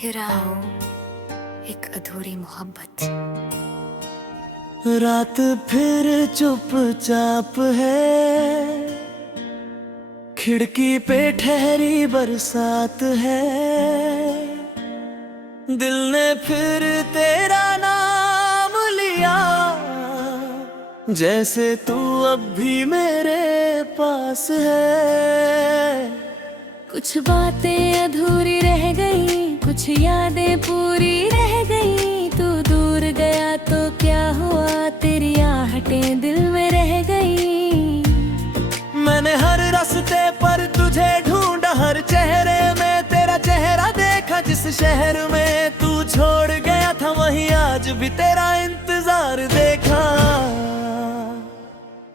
फिर आओ एक अधूरी मोहब्बत। रात फिर चुपचाप है, खिड़की पे ठहरी बरसात है। दिल ने फिर तेरा नाम लिया, जैसे तू अब भी मेरे पास है। कुछ बातें अधूरी रह गई, कुछ यादें पूरी रह गई। तू दूर गया तो क्या हुआ, तेरी आहटें दिल में रह गई। मैंने हर रास्ते पर तुझे ढूंढा, हर चेहरे में तेरा चेहरा देखा। जिस शहर में तू छोड़ गया था, वहीं आज भी तेरा इंतजार देखा।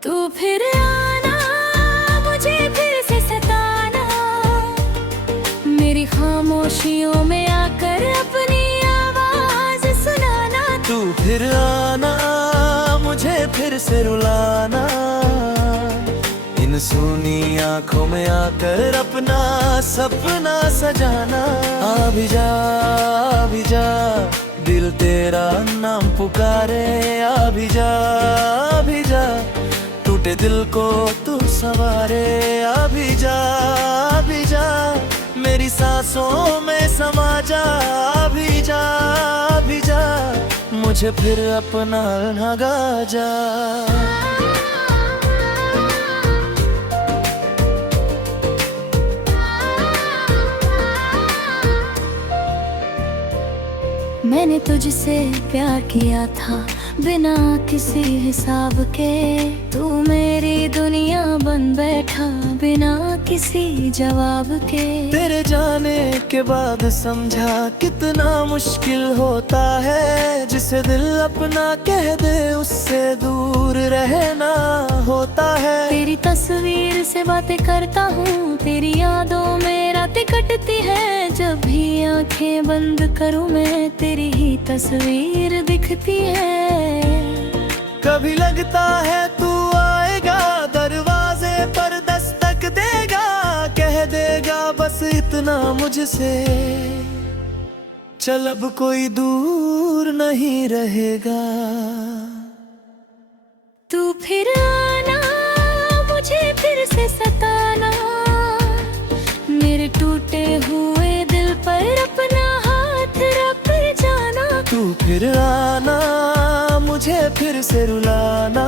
तू फिर आना, मुझे फिर से सताना, मेरी खामोशियों में आकर अपनी आवाज सुनाना। तू फिर आना, मुझे फिर से रुलाना, इन सूनी आंखों में आकर अपना सपना सजाना। आ भी जा, आ भी जा, दिल तेरा नाम पुकारे। आ भी जा, आ भी जा, टूटे दिल को तू संवारे। आ भी जा, आ भी जा, मेरी सांसों में समा जा। आ भी जा, आ भी जा, मुझे फिर अपना लगा जा। मैंने तुझसे प्यार किया था बिना किसी हिसाब के। तू मेरी दुनिया बन बैठा बिना किसी जवाब के। तेरे जाने के बाद समझा कितना मुश्किल होता है। जिसे दिल अपना कह दे उससे दूर रहना होता है। तेरी तस्वीर से बातें करता हूँ, तेरी यादों में रातें कटती है। जब भी आंखें बंद करूँ मैं, तेरी ही तस्वीर दिखती है। कभी लगता है तू आएगा, दरवाजे पर दस्तक देगा। कह देगा बस इतना मुझसे, चल अब कोई दूर नहीं रहेगा। तू फिर आना, मुझे फिर से सताना, मेरे टूटे हुए दिल पर अपना हाथ रख जाना। तू फिर आना, मुझे फिर से रुलाना,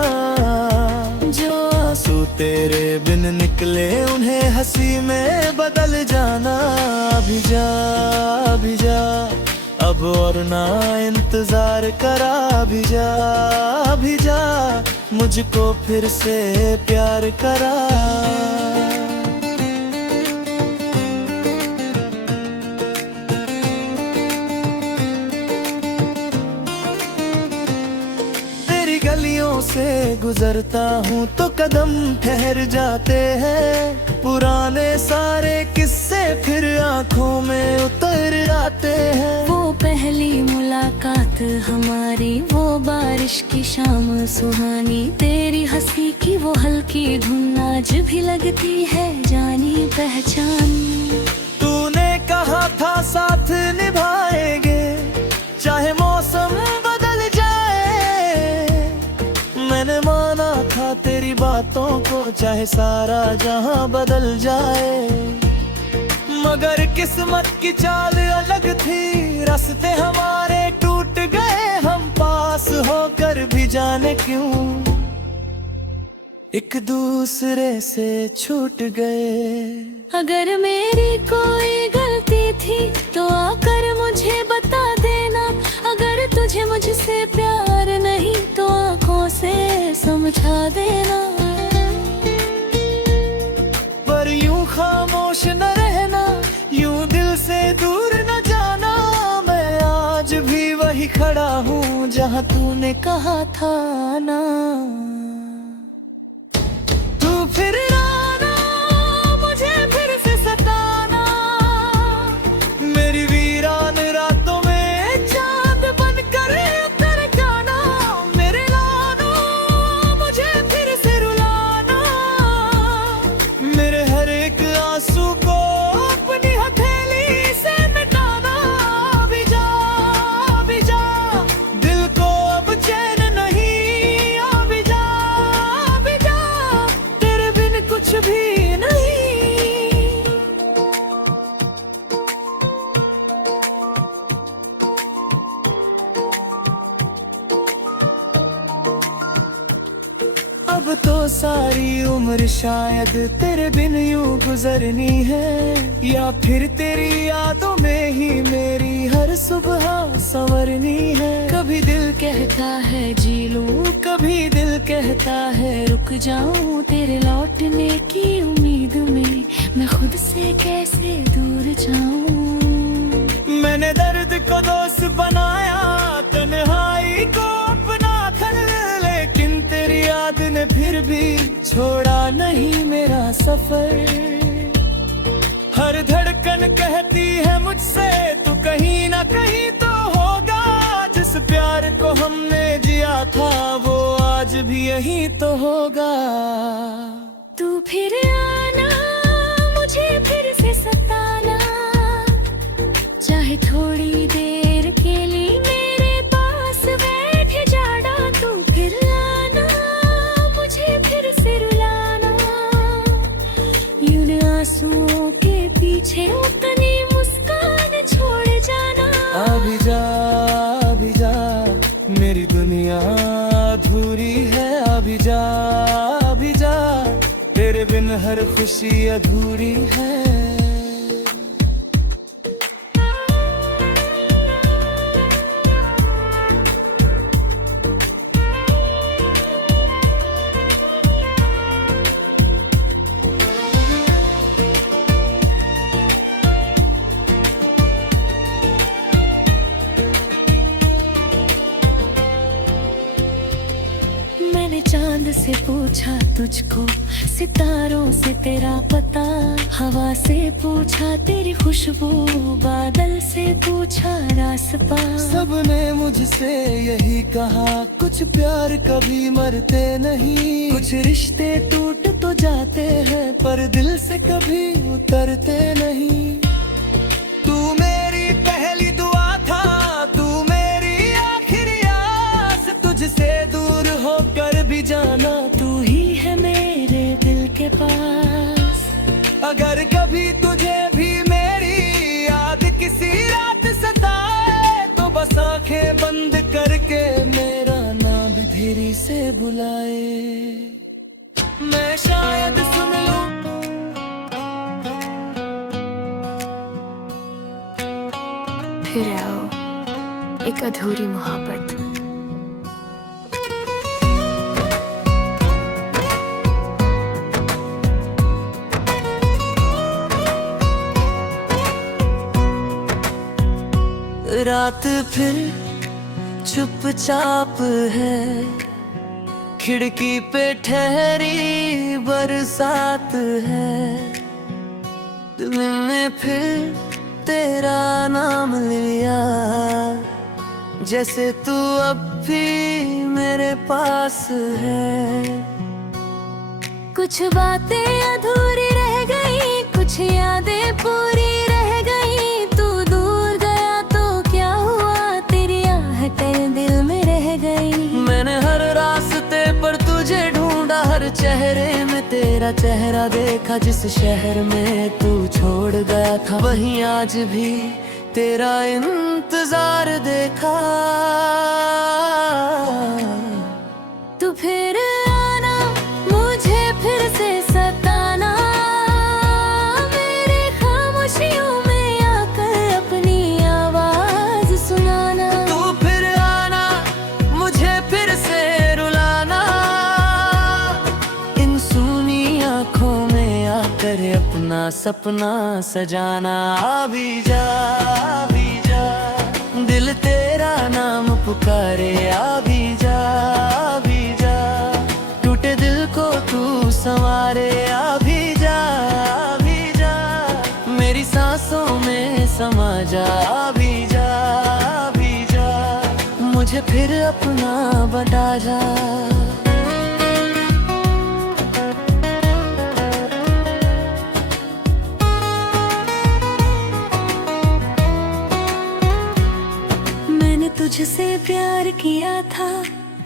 जो आंसू तेरे बिन निकले उन्हें हंसी में बदल जाना। अभी जा, अभी जा, अब और ना इंतजार करा। अभी जा, अभी जा, मुझको फिर से प्यार करा। गलियों से गुजरता हूँ तो कदम ठहर जाते हैं। पुराने सारे किस्से फिर आंखों में उतर आते हैं। वो पहली मुलाकात हमारी, वो बारिश की शाम सुहानी, तेरी हंसी की वो हल्की धुन आज भी लगती है जानी पहचानी। तूने कहा था साथ निभाएंगे चाहे मौसम बदल जाए। मैंने माना था तेरी बातों को, चाहे सारा जहां बदल जाए। मगर किस्मत की चाल अलग थी, रास्ते हमारे टूट गए। हम पास होकर भी जाने क्यों एक दूसरे से छूट गए। अगर मेरी कोई गलती थी तो आकर मुझे बता देना। अगर तुझे मुझसे प्यार नहीं तो आंखों से समझा देना। पर यूं खामोश न रहना, यूं दिल से दूर न जाना। मैं आज भी वही खड़ा हूँ जहाँ तूने कहा था ना। तू फिर आना, मुझे फिर से सताना, मेरी वीरान रातों में चांद बनकर उतर जाना। मेरे लाडो, मुझे फिर से रुलाना, मेरे हर एक आंसू को अपनी हथेली से मिटाना। कुछ भी नहीं। अब तो सारी उम्र शायद तेरे बिन यूं गुजरनी है, या फिर तेरी यादों में ही मेरी हर सुबह संवरनी है। कभी दिल कहता है जी लूं, कभी दिल कहता है रुक जाऊं, तेरे लौटने की उम्मीद में मैं खुद से कैसे दूर जाऊं। मैंने दर्द को दोस्त बनाया, तन्हाई को अपना घर, लेकिन तेरी याद ने फिर भी छोड़ा नहीं मेरा सफर। हर धड़कन कहती है मुझसे तू कहीं ना कहीं तो होगा, जिस प्यार को हमने जिया था वो आज भी यहीं तो होगा। तू फिर आना, मुझे फिर से सताना, चाहे थोड़ी देर के लिए मेरे पास बैठ जाना। तू फिर आना, मुझे फिर से रुलाना, यूं आंसुओं के पीछे उतनी मुस्कान छोड़ जाना। अभी जा मेरी दुनिया अधूरी है, अभी जा तेरे बिन हर खुशी अधूरी है। मैंने चांद से पूछा तुझको, सितारों से तेरा पता, हवा से पूछा तेरी खुशबू, बादल से पूछा रास्ता। सबने मुझसे यही कहा कुछ प्यार कभी मरते नहीं, कुछ रिश्ते टूट तो जाते हैं पर दिल से कभी उतरते नहीं। तू मेरी पहली दुआ था, तू मेरी आखिरी आस, तुझसे दूर होकर भी जाना तू ही है मेरे दिल के पास। अगर कभी तुझे भी मेरी याद किसी रात सताए, तो बस आंखें बंद करके मेरा नाम भी धीरे से बुलाए। मैं शायद सुन लूं फिर आओ एक अधूरी मोहब्बत। रात फिर चुपचाप है, खिड़की पे ठहरी बरसात है, दिल में फिर तेरा नाम लिया, जैसे तू अब भी मेरे पास है। कुछ बातें अधूरी रह गई, कुछ यादें पूरी रह गई, तू दूर गया तो क्या हुआ, तेरी आहटें दिल में रह गई। मैंने हर रास्ते पर तुझे ढूंढा, हर चेहरे में तेरा चेहरा देखा, जिस शहर में तू छोड़ गया था वहीं आज भी तेरा इंतजार देखा। तू फिर आना, मुझे फिर से सताना, मेरे खामोशियों में आकर अपनी आवाज सुनाना। तू फिर आना, मुझे फिर से रुलाना, इन सूनी आँखों में आकर अपना सपना सजाना। अभी जा दिल तेरा नाम पुकारे, अभी जा टूटे दिल को तू संवारे। अभी जा मेरी सांसों में समा जा, अभी जा मुझे फिर अपना बता जा। तुझसे प्यार किया था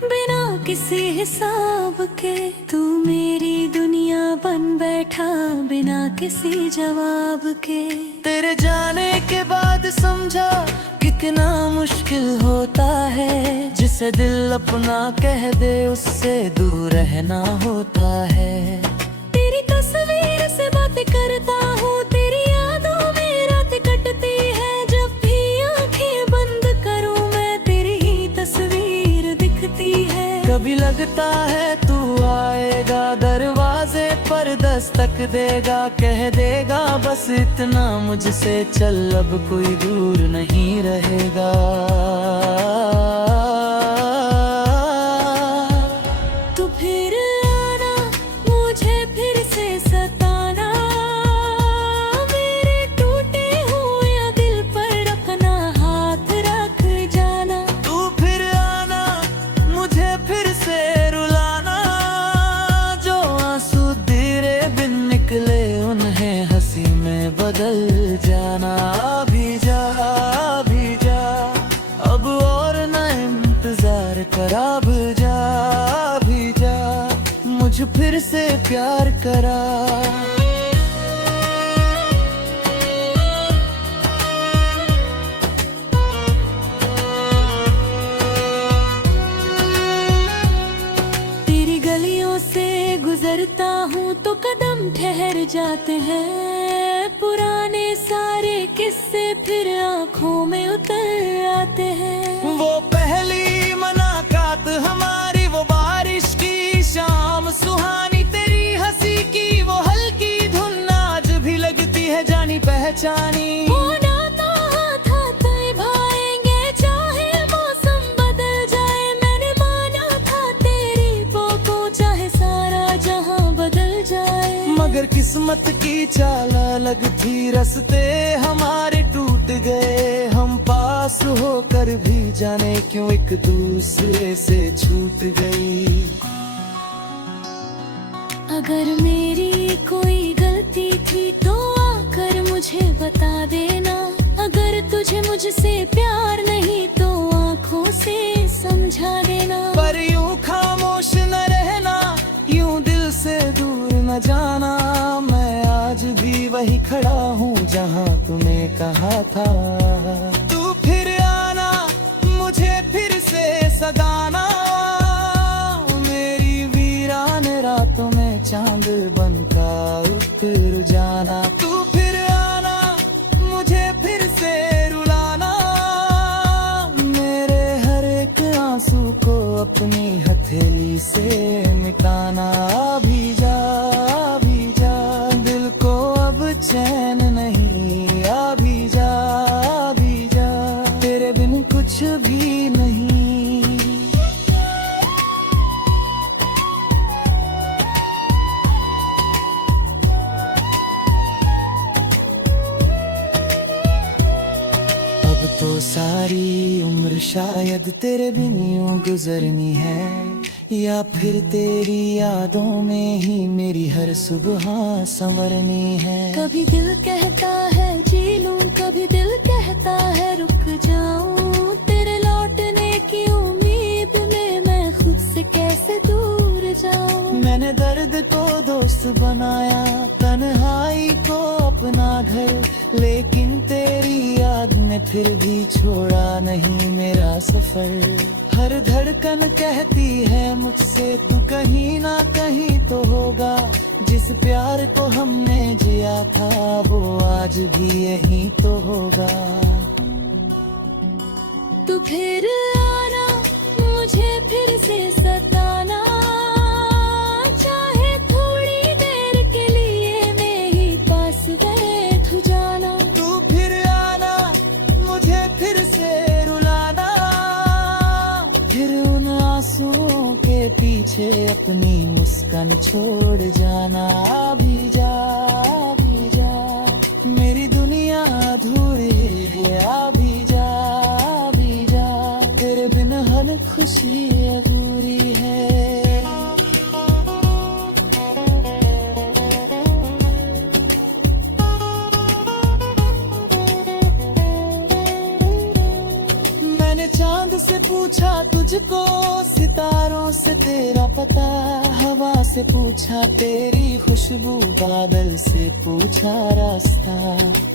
बिना किसी हिसाब के। तू मेरी दुनिया बन बैठा बिना किसी जवाब के। तेरे जाने के बाद समझा कितना मुश्किल होता है, जिसे दिल अपना कह दे उससे दूर रहना होता है। तेरी तस्वीर से बातें करता हूँ, तेरी यादों में रात कटती है। जब भी आंखें बंद करूँ मैं तेरी ही तस्वीर दिखती है। कभी लगता है तू आएगा दरवाजे पर दस्तक देगा, कह देगा बस इतना मुझसे चल अब कोई दूर नहीं रहेगा। तू फिर आना मुझे फिर से सताना, मेरे टूटे हुए दिल पर अपना हाथ रख जाना। तू फिर आना मुझे फिर से रुलाना, जो आंसू तेरे बिन निकले उन्हें हंसी में बदल जाना। अभी जा अब और न इंतजार कर, अब जा मुझ फिर से प्यार करा। तेरी गलियों से गुजरता हूँ तो कदम ठहर जाते हैं। पुराने सारे किस्से फिर आँखों में उतर आते हैं। वो पहली मुलाकात हमारी, वो बारिश की शाम सुहानी, तेरी हंसी की वो हल्की धुन आज भी लगती है जानी पहचानी। वो नाता हाथ हाथ निभाएंगे चाहे मौसम बदल जाए। मैंने माना था तेरी बातों चाहे सारा जहां बदल जाए। मगर किस्मत की चाल अलग थी, रास्ते हमारे टूट गए। हम पास होकर भी जाने क्यों एक दूसरे से छूट गई। अगर मेरी कोई गलती थी तो आकर मुझे बता देना। अगर तुझे मुझसे प्यार नहीं तो आंखों से समझा देना। पर यूं खामोश न रहना, यूं दिल से दूर न जाना। मैं आज भी वही खड़ा हूँ जहाँ तूने कहा था। तू फिर आना मुझे फिर से सदाना, मेरी वीरान रातों में चांद बनका उतर जाना। तू फिर आना मुझे फिर से रुलाना, मेरे हर एक आंसू को अपनी हथेली से मिटाना। अभी जा दिल को अब चैन नहीं। अभी जा तेरे बिन कुछ भी नहीं। अब तो सारी उम्र शायद तेरे बिन यूं गुजरनी है, या फिर तेरी यादों में ही मेरी हर सुबह संवरनी है। कभी दिल कहता है जी लूं, कभी दिल कहता है रुक जाऊं। तेरे लौटने की उम्मीद में मैं खुद से कैसे दूर जाऊं। मैंने दर्द को दोस्त बनाया, तन्हाई को अपना घर, लेकिन तेरी याद ने फिर भी छोड़ा नहीं मेरा सफर। हर धड़कन कहती है मुझसे तू कहीं ना कहीं तो होगा। जिस प्यार को हमने जिया था वो आज भी यही तो होगा। तू फिर आना मुझे फिर से सताना, चाहे थोड़ी देर के लिए मैं ही पास बैठ जाना। तू फिर आना मुझे फिर से रुलाना, फिर उन आंसुओं के पीछे अपनी मुस्कान छोड़ जाना। अभी जा मेरी दुनिया अधूरी है। अभी जा तेरे बिन हर खुशी अधूरी है। मैंने चांद से पूछा तुझको सितारों से तेरा पता, हवा से पूछा तेरी खुशबू, बादल से पूछा रास्ता।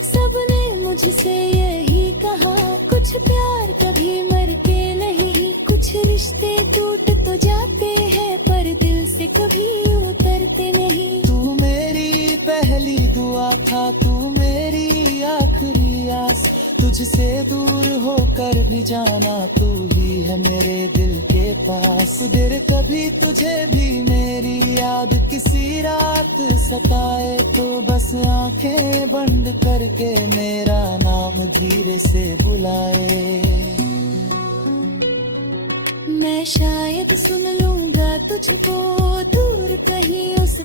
सबने मुझसे यही कहा, कुछ प्यार कभी मर के नहीं, कुछ रिश्ते टूट तो जाते हैं पर दिल से कभी उतरते नहीं। तू मेरी पहली दुआ था, तू मेरी आखिरी आस, तुझसे दूर होकर भी जाना तू ही है मेरे दिल के पास। देर कभी तुझे भी मेरी याद किसी रात सताए तो बस आंखें बंद करके मेरा नाम धीरे से बुलाए। मैं शायद सुन लूंगा तुझको दूर कहीं उस।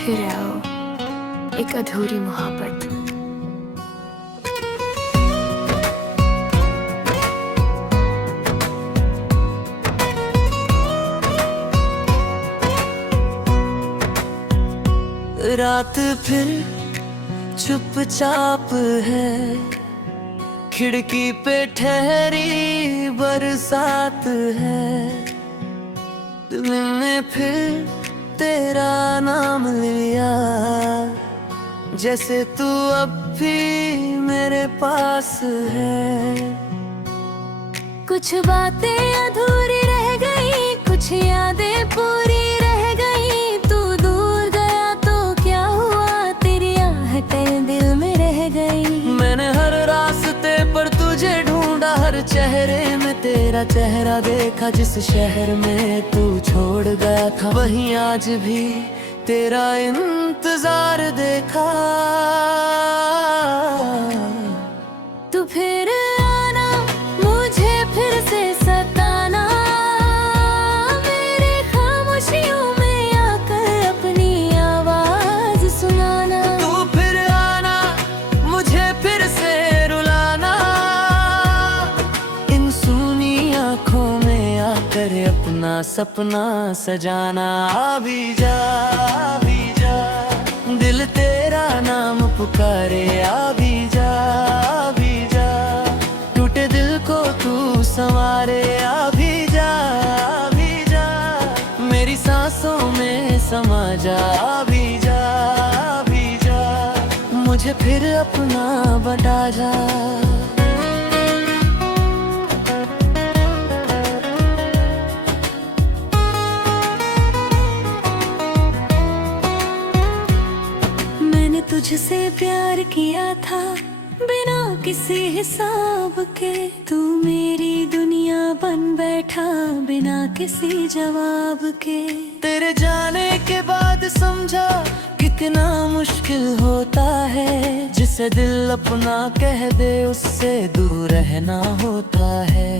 फिर आओ एक अधूरी मोहब्बत। रात फिर चुपचाप है, खिड़की पे ठहरी बरसात है, दिल में फिर तेरा नाम लिया, जैसे तू अब भी मेरे पास है। कुछ बातें अधूरी रह गई, कुछ यादें पूरी रह गई, तू दूर गया तो क्या हुआ, तेरी आहटें दिल में रह गई। मैंने हर रास्ते पर तुझे ढूंढा, हर चेहरे में तेरा चेहरा देखा, जिस शहर में तू छोड़ गया था वहीं आज भी तेरा इंतजार देखा। तू फिर आना मुझे फिर से सताना, मेरे खामोशियों में आकर अपनी आवाज सुनाना। तू फिर आना मुझे फिर से रुलाना, इन सूनी आँखों में आकर अपना सपना सजाना। आ भी जा दिल तेरा नाम पुकारे, आ भी जा टूटे दिल को तू संवारे। आ भी जा मेरी सांसों में समा जा, आ भी जा मुझे फिर अपना बता जा। तुझसे प्यार किया था बिना किसी हिसाब के, तू मेरी दुनिया बन बैठा बिना किसी जवाब के। तेरे जाने के बाद समझा कितना मुश्किल होता है, जिसे दिल अपना कह दे उससे दूर रहना होता है।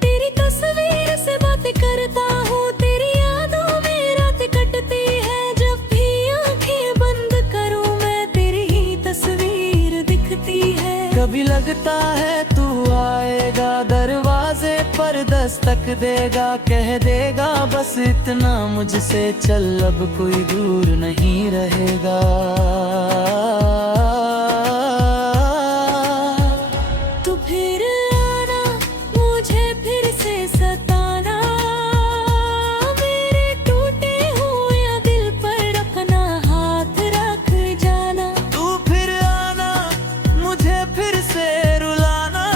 तेरी तस्वीर से बातें करता हूँ, तेरी यादों में रात कटती है, जब भी आंखें बंद करूँ मैं तेरी ही तस्वीर दिखती है। कभी लगता है तू आएगा दरवाजे पर दस्तक देगा, कह देगा बस इतना मुझसे चल अब कोई दूर नहीं रहेगा। तू फिर आना मुझे फिर से सताना, मेरे टूटे हुए दिल पर अपना हाथ रख जाना। तू फिर आना मुझे फिर से रुलाना,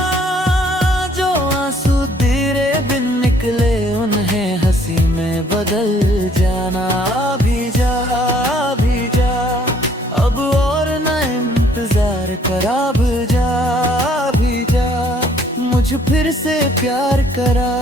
जो आंसू तेरे बिन निकले उन्हें हंसी में बदल जाना। आ भी जा अब और न इंतजार कर, अब जा मुझ फिर से प्यार करा।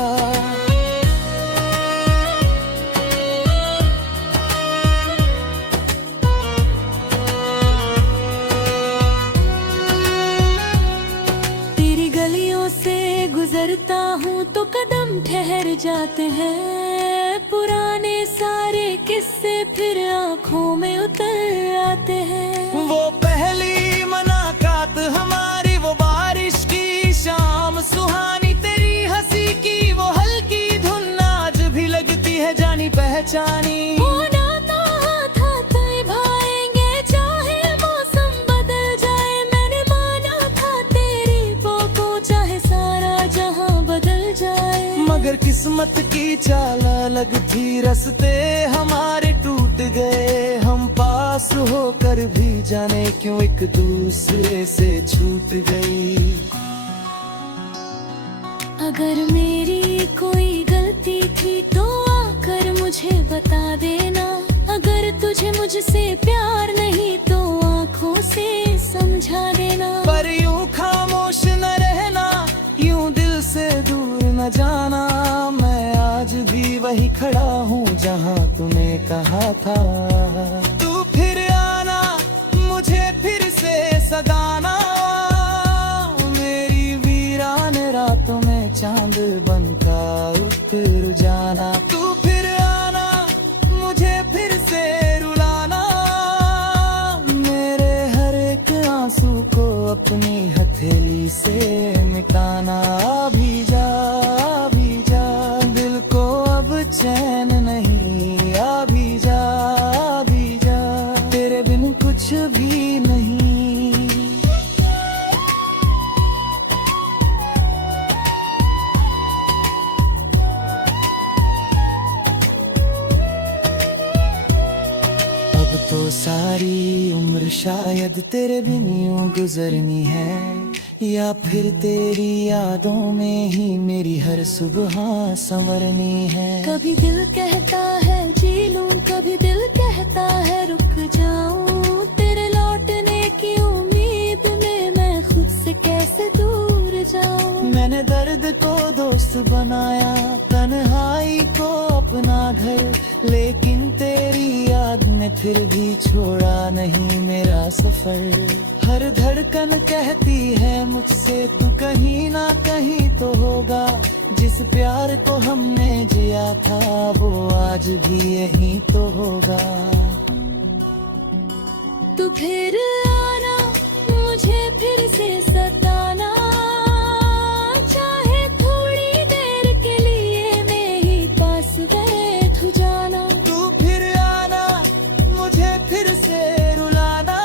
तेरी गलियों से गुजरता हूँ तो कदम ठहर जाते हैं, पुराने सारे किस्से फिर आँखों में उतर आते हैं। वो पहली मुलाकात हमारी, वो बारिश की शाम सुहानी, तेरी हंसी की वो हल्की धुन आज भी लगती है जानी पहचानी। वो नाता था तय भाएंगे चाहे मौसम बदल किस्मत की चाल अलग थी, रास्ते हमारे टूट गए। हम पास होकर भी जाने क्यों एक दूसरे से छूट गई। अगर मेरी कोई गलती थी तो आकर मुझे बता देना। अगर तुझे मुझसे प्यार नहीं तो आँखों से समझा देना। पर यूं खामोश न रहना, यूं दिल से दूर न जाना। मैं आज भी वही खड़ा हूँ जहाँ तूने कहा था। तू फिर आना, मुझे फिर से सदाना। मेरी वीरान रातों में चांद बनकर उतर जाना। तू फिर आना, मुझे फिर से रुलाना। मेरे हर एक आंसू को अपनी हथेली से मिटाना। अभी जा दिल को अब चैन नहीं। अभी जा तेरे बिन कुछ भी नहीं। अब तो सारी उम्र शायद तेरे बिन यूं गुजरनी है, या फिर तेरी यादों में ही मेरी हर सुबह संवरनी है। कभी दिल कहता है जी लूं, कभी दिल कहता है रुक जाऊं। तेरे लौटने की उम्मीद में मैं खुद से कैसे दूर जाऊं। मैंने दर्द को दोस्त बनाया, तन्हाई को अपना घर, लेकिन तेरी याद ने फिर भी छोड़ा नहीं मेरा सफर। हर धड़कन कहती है मुझसे तू कहीं ना कहीं तो होगा। जिस प्यार को हमने जिया था वो आज भी यहीं तो होगा। तू फिर आना, मुझे फिर से सताना। चाहे थोड़ी देर के लिए मैं ही पास बैठ जाना। तू फिर आना, मुझे फिर से रुलाना।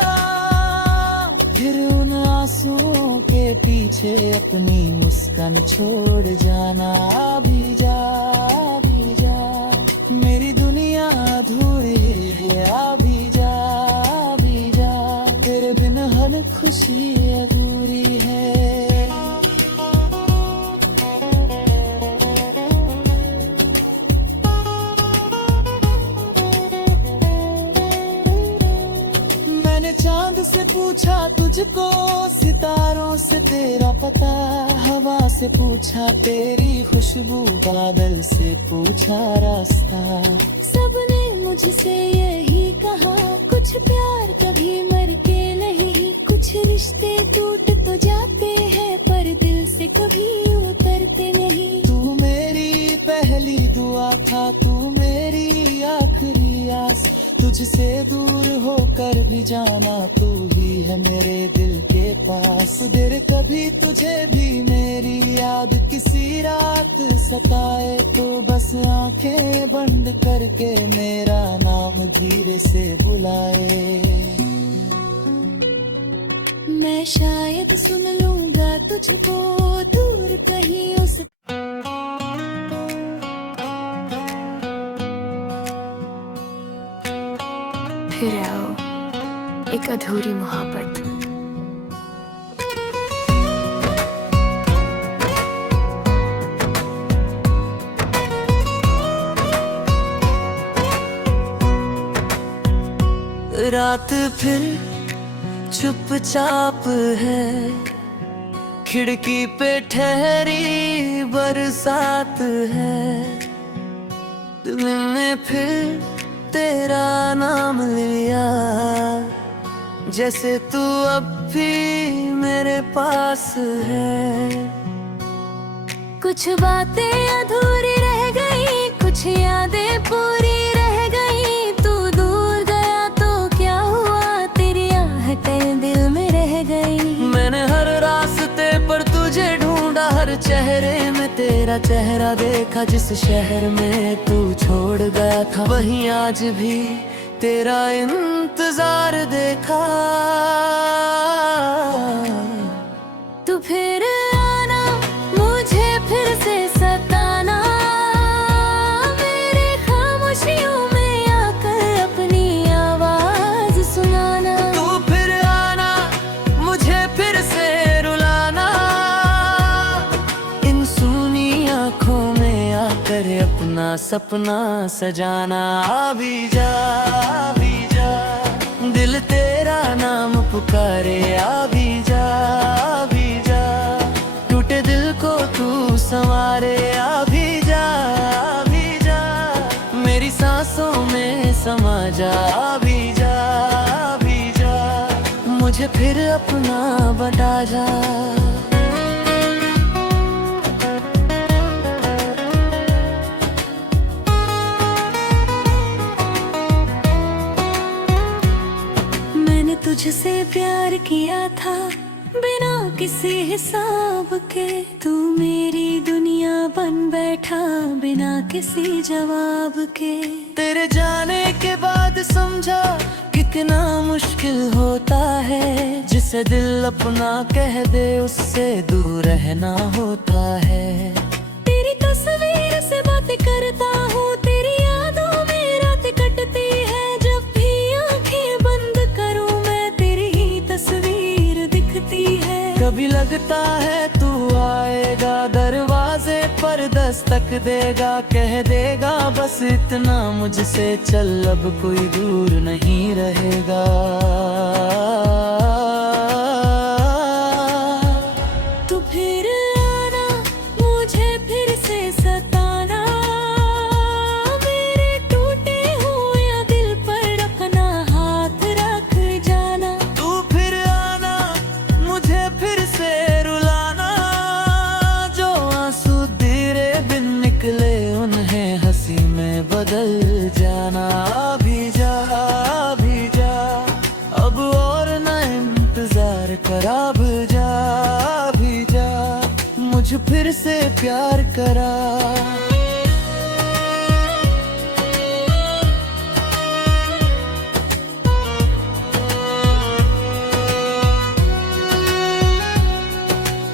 फिर उन आंसुओं के पीछे अपनी मुस्कान छोड़ जाना। अभी जा मेरी दुनिया अधूरी है। अभी जा तेरे बिन हर खुशी अधूरी है। मैंने चांद से पूछा तुझको, सितारों से तेरा पता, हवा से पूछा तेरी खुशबू, बादल से पूछा रास्ता। सबने मुझसे यही कहा, कुछ प्यार कभी मर के नहीं। कुछ रिश्ते टूट तो जाते हैं पर दिल से कभी उतरते नहीं। तू मेरी पहली दुआ था, तू मेरी आखिरी आस। तुझसे दूर होकर भी जाना, तू ही है मेरे दिल के पास। दिल कभी तुझे भी मेरी याद किसी रात सताए तो बस आंखें बंद करके मेरा नाम धीरे से बुलाए। मैं शायद सुन लूंगा तुझको दूर कहीं उस। फिर आओ एक अधूरी मोहब्बत। रात फिर चुपचाप है, खिड़की पे ठहरी बरसात है। दिल ने फिर तेरा नाम लिया, जैसे तू अब भी मेरे पास है। कुछ बातें अधूरी रह गई, कुछ यादें पूरी रह गई। तू दूर गया तो क्या हुआ, तेरी आहटें दिल में रह गई। मैंने हर रास्ते पर तुझे ढूंढा, हर चेहरे में तेरा चेहरा देखा। जिस शहर में तू छोड़ गया था वहीं आज भी तेरा इंतजार देखा। तू फिर आना, मुझे फिर से सताना। अपना सपना सजाना। आ भी जा दिल तेरा नाम पुकारे। आ भी जा टूटे दिल को तू संवारे। आ भी जा मेरी सांसों में समा जा। आ भी जा मुझे फिर अपना बता जा। मैंने तुझसे प्यार किया था बिना किसी हिसाब के। तू मेरी दुनिया बन बैठा बिना किसी जवाब के। तेरे जाने के बाद समझा कितना मुश्किल होता है। जिसे दिल अपना कह दे उससे दूर रहना होता है। तेरी तस्वीर से बातें करता हूँ, तेरी यादों में रात कटती है। जब भी आंखें बंद करूँ मैं तेरी ही तस्वीर दिखती है। कभी लगता है तू आएगा दरवाजे पर दस्तक देगा। कह देगा बस इतना मुझसे चल अब कोई दूर नहीं रहेगा। तू फिर आना मुझे फिर से सताना। मेरे टूटे हुए दिल पर अपना हाथ रख जाना। तू फिर आना मुझे फिर से रुलाना। जो आंसू तेरे बिन निकले उन्हें हंसी में बदल जाना। आ भी जा अब और न इंतजार कर। अब जा मुझ फिर से प्यार करा।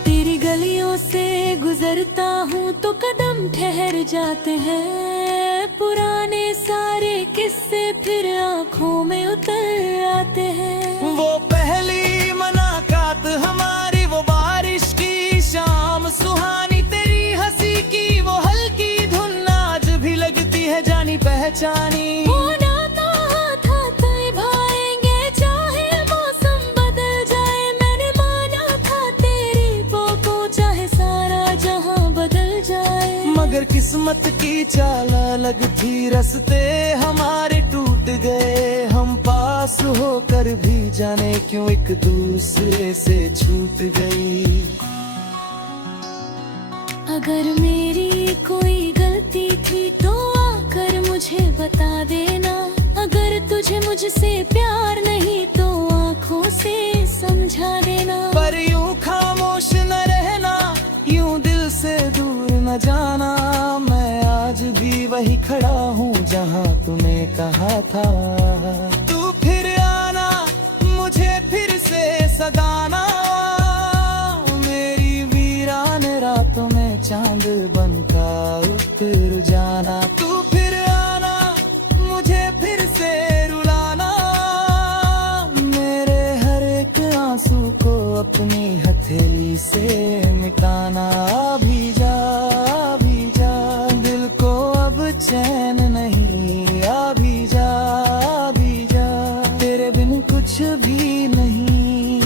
तेरी गलियों से गुजरता हूँ तो कदम ठहर जाते हैं। पुराने सारे किस्से फिर आँखों में उतर आते हैं। वो पहली मुलाकात हमारी, वो बारिश की शाम सुहानी। तेरी हंसी की वो हल्की धुन आज भी लगती है जानी पहचानी। होना तो था तय भाएंगे चाहे मौसम बदल जाए। मैंने माना था तेरी बातों चाहे सारा जहां बदल जाए। मगर किस्मत की चाल अलग थी, रास्ते हमारे टूट गए। हम पास होकर भी जाने क्यों एक दूसरे से छूट गई। अगर मेरी कोई गलती थी तो आकर मुझे बता देना। अगर तुझे मुझसे प्यार नहीं तो आंखों से समझा देना। पर यूं खामोश न रहना, यूं दिल से दूर न जाना। मैं आज भी वही खड़ा हूँ जहाँ तूने कहा था। तू फिर आना मुझे फिर से सदाना। मेरी वीरान रातों में चांद बनका उतर जाना। तू फिर आना मुझे फिर से रुलाना। मेरे हर एक आंसू को अपनी हथेली से मिटाना। आ भी जा दिल को अब चैन नहीं। आ भी जा तेरे बिन कुछ भी नहीं।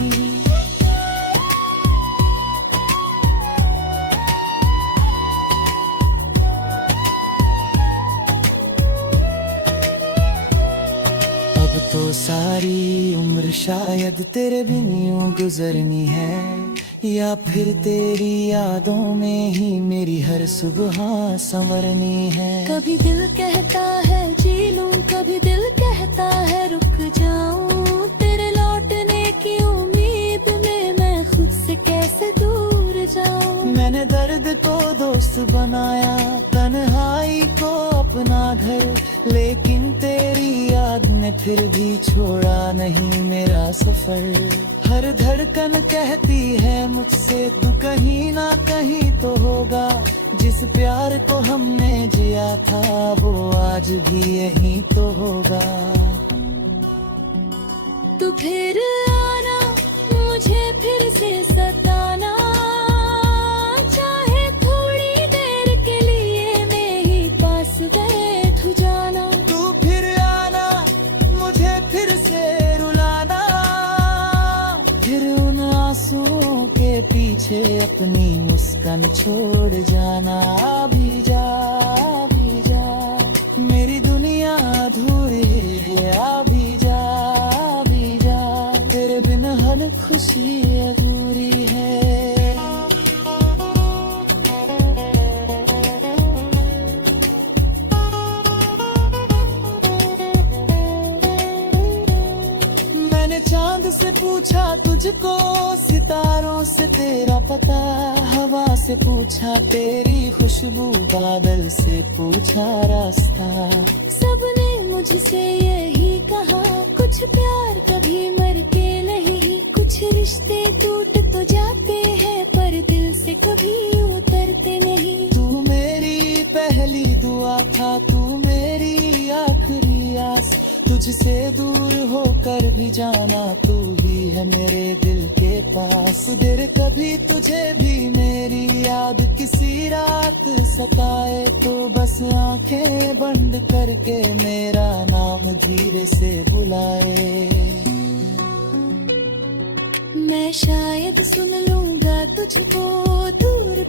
अब तो सारी उम्र शायद तेरे बिन यूं गुजरनी है। या फिर तेरी यादों में ही मेरी हर सुबह संवरनी है। कभी दिल कहता है जी लूं, कभी दिल कहता है रुक जाऊं। तेरे लौटने की उम्मीद में मैं खुद से कैसे दूर जाऊं। मैंने दर्द को दोस्त बनाया, तन्हाई को अपना घर। लेकिन तेरी याद ने फिर भी छोड़ा नहीं मेरा सफर। हर धड़कन कहती है मुझसे तू कहीं ना कहीं तो होगा। जिस प्यार को हमने जिया था वो आज भी यहीं तो होगा। तू फिर आना मुझे फिर से सताना। चाहे थोड़ी देर के लिए मैं ही पास पीछे अपनी मुस्कान छोड़ जाना। भी जा भी जा, मेरी दुनिया अधूरी है। भी जा भी जा, तेरे बिन हर खुशी अधूरी है। मैंने चांद से पूछा तुझको, सितारों से तेरा पता, हवा से पूछा तेरी खुशबू, बादल से पूछा रास्ता। सबने मुझसे यही कहा, कुछ प्यार कभी मर के नहीं, कुछ रिश्ते टूट तो जाते हैं पर दिल से कभी उतरते नहीं। तू मेरी पहली दुआ था, तू मेरी आखिरी आस, तुझसे दूर होकर भी जाना तू ही है मेरे दिल के पास। देर कभी तुझे भी मेरी याद किसी रात सताए तो बस आंखें बंद करके मेरा नाम धीरे से बुलाए। मैं शायद सुन लूंगा तुझको दूर